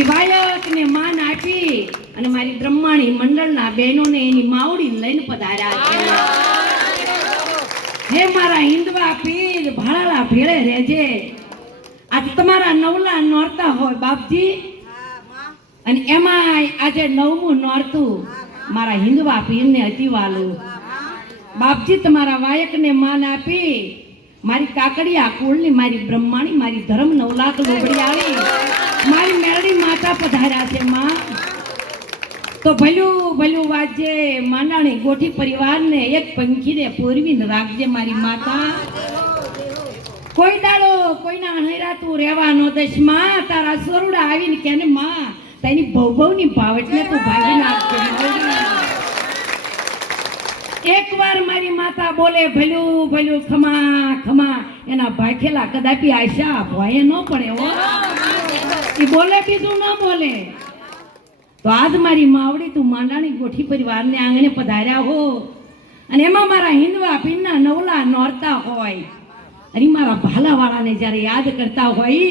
એ વાયકને માન આપી અને મારી બ્રહ્માણી મંડળના બહેનોને એની માવડી લઈને પધાર્યા છે. હે મારા હિંદવા પીર ભાળાલા ભેળે રહેજે. આજ તમારા નવલા નોરતા હોય બાપજી, અને એમાં આજે 9મું નોરતું મારા હિંદવા પીરને અતિવાલું. બાપજી તમારા વાયકને માન આપી મારી કાકડિયા કુળની મારી બ્રહ્માણી મારી ધર્મ નવલાખ લોબડિયાળી મારી મેરડી માતા પધાર્યા છે માં. તો ભલું ભલું વાજે માંડાણી ગોઠી પરિવારને એક પંખીને પૂરવીને રાખજે મારી માતા. કોઈ દાડો કોઈના અણહેરા તું રહેવા નો દઈશ માં. તારા સોરડા આવીને કેને માં તેની ભવભવની ભાવટને તું ભાગી નાખજે. એકવાર મારી માતા બોલે ભલું ભલું ખમા ખમા, એના ભાખેલા કદાપી આશા ભોય ન પડે હો. એ બોલે બીજું ન બોલે. તો આજ મારી માવડી તું માંડાણી ગોઠી પરિવારને આંગણે પધાર્યા હો, અને એમાં મારા હિંદવા પીરના નવલા નોરતા હોય, અને મારા ભાલાવાળાને જ્યારે યાદ કરતા હોય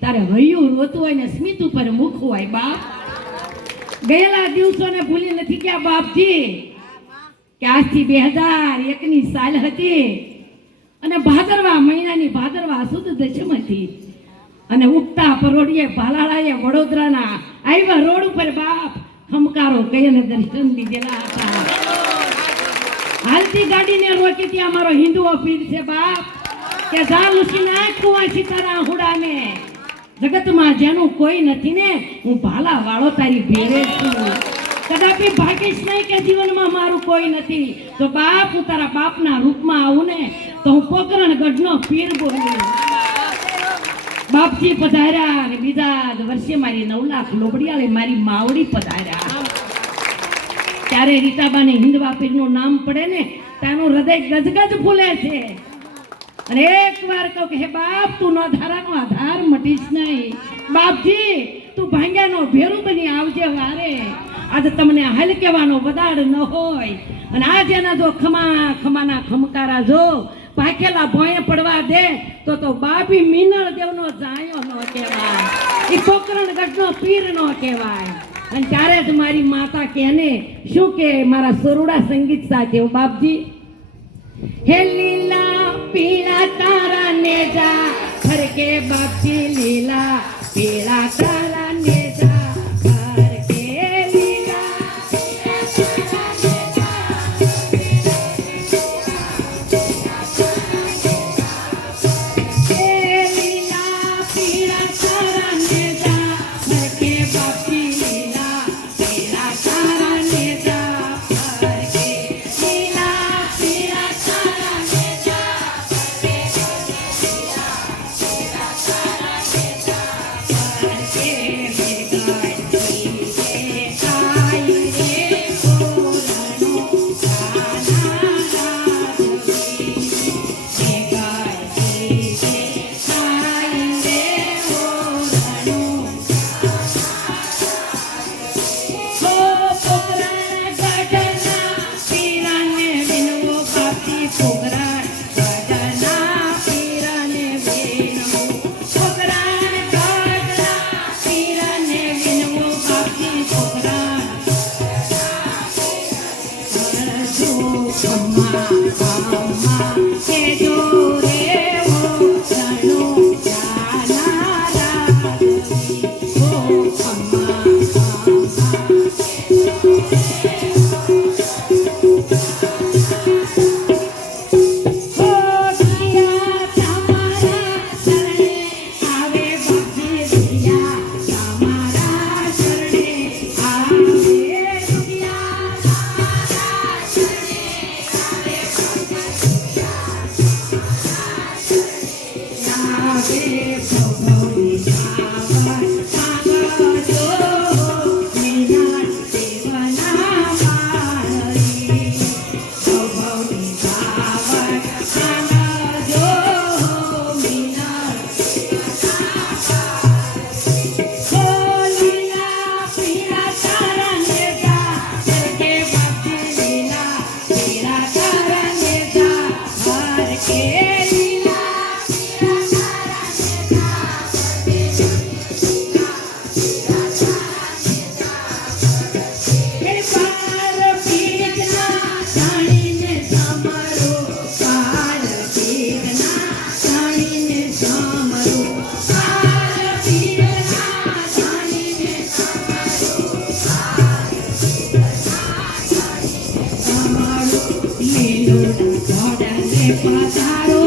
ત્યારે હૈયું રોતું હોય ને સ્મિત ઉપર મુખ હોય. બાપ ગયેલા દિવસોને ભૂલી નથી ગયા બાપજી, કે આજથી 2001ની સાલ હતી અને ભાદરવા મહિનાની ભાદરવા સુદ દશમ હતી, અને ઉગતા પરોડીએ ભાલાળાએ વડોદરાના આવ્યા રોડ ઉપર બાપ ખમકારો કહીને દર્શન લીધેલા હતા. હાલતી ગાડીને રોકી ત્યાં મારો હિન્દુઓ પીર છે બાપ, કે જા લુસી નાખ કુવા સિતારા હુડાને, જગતમાં જેનું કોઈ નથી ને હું ભાલા વાળો તારી ભેરે છું. કદાપી ભાગીશ નહીં કે જીવનમાં મારું કોઈ નથી. તો બાપ હું તારા બાપના રૂપમાં આવું ને તો હું પોકરણ ગઢનો પીર બોલું. બાપજી પધાર્યા અને બીજા વર્ષે મારી 9 લાખ લોબડિયાળે મારી માવડી પધાર્યા. ત્યારે રીતાબાને હિંદવા પીરનું નામ પડે ને તારું હૃદય ગજગજ ફૂલે છે. અને એકવાર કહું કે હે બાપ તું નો ધારાનો આધાર મટીશ નહીં. બાપજી તું ભાંગ્યાનો ભેરું બની આવજે વારે. આજે તમને હાલ કહેવાનો વદાડ ન હોય, અને આજે એના જો ખમા ખમાના ખમકારા જો પાકેલા ભોંય પડવા દે તો બાપી મીનળ દેવનો જાયો ન કહેવાય, એ પોકરણ ગઢનો પીર ન કહેવાય. અને ત્યારે જ મારી માતા કેને શું કે મારા સોરડા સંગીત સાથે બાપજી, હે લીલા પીળા તારા નેજા ફરકે બાપજી, લીલા પીળા તારા નેજા પધારો